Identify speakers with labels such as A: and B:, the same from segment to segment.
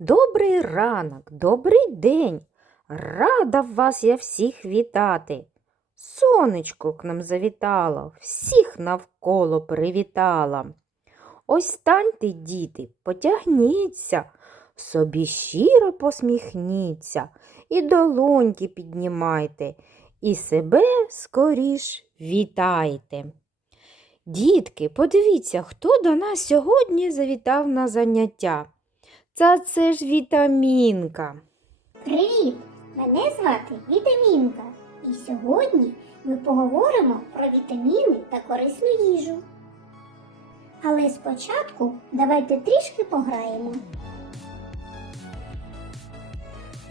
A: Добрий ранок, добрий день. Рада вас я всіх вітати. Сонечко к нам завітало, всіх навколо привітала. Ось станьте, діти, потягніться, собі щиро посміхніться і долоньки піднімайте, і себе скоріш вітайте. Дітки, подивіться, хто до нас сьогодні завітав на заняття. Та це ж вітамінка.
B: Привіт! Мене звати Вітамінка. І сьогодні ми поговоримо про вітаміни та корисну їжу. Але спочатку давайте трішки пограємо.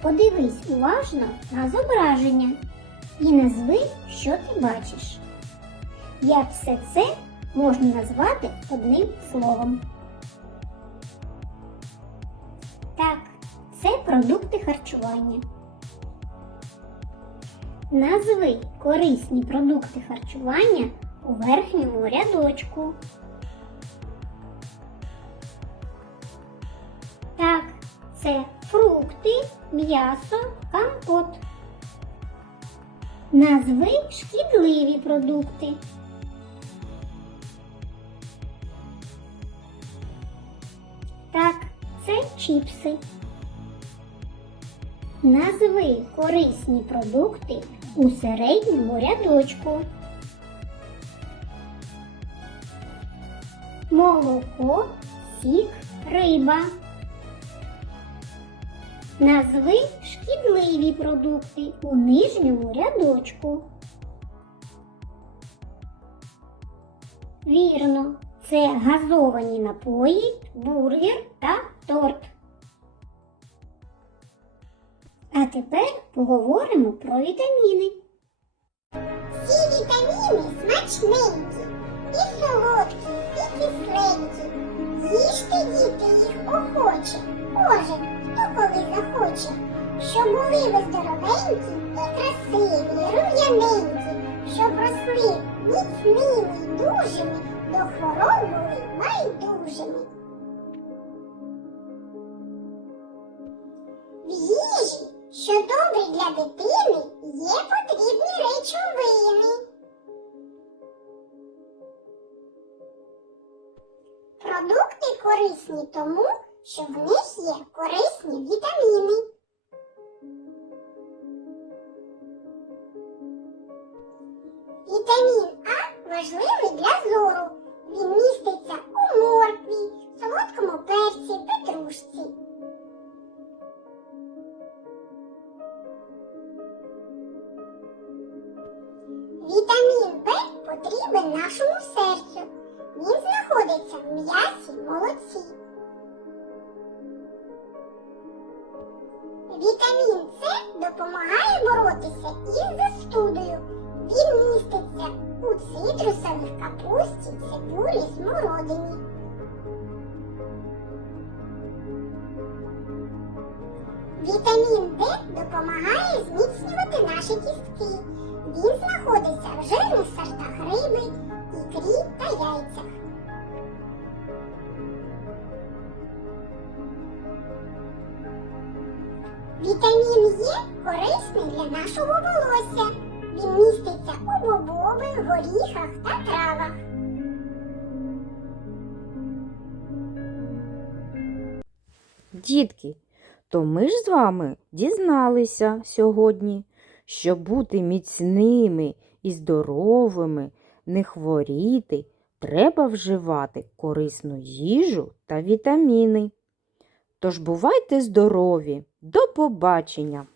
B: Подивись уважно на зображення і назви, що ти бачиш. Як все це можна назвати одним словом? Продукти харчування. Назви корисні продукти харчування у верхньому рядочку. Так, це фрукти, м'ясо, компот. Назви шкідливі продукти. Так, це чіпси. Назви корисні продукти у середньому рядочку. Молоко, сік, риба. Назви шкідливі продукти у нижньому рядочку. Вірно, це газовані напої, бургер та торт. А тепер поговоримо про вітаміни.
C: Ці вітаміни смачненькі, і солодкі, і кисленькі. Їжте діти їх охоче, кожен, хто коли захоче, щоб були ви здоровенькі і красиві, рум'яненькі, щоб росли міцними дужими, до хвороб були байдужими. Що добрі для дитини, є потрібні речовини. Продукти корисні тому, що в них є корисні вітаміни. Вітамін А важливий для зору. Він міститься у моркві, солодкому перці, Вітамін Б потрібен нашому серцю. Він знаходиться в м'ясі молоці. Вітамін С допомагає боротися із застудою. Він міститься у цитрусових капусті, цибулі, смородині. Вітамін Д допомагає зміцнювати наші кістки. Він знаходиться в жирних сортах риби, ікрі та яйцях. Вітамін Е корисний для нашого волосся. Він міститься у бобових, горіхах та травах.
A: Дітки, то ми ж з вами дізналися сьогодні, що бути міцними і здоровими, не хворіти, треба вживати корисну їжу та вітаміни. Тож бувайте здорові! До побачення!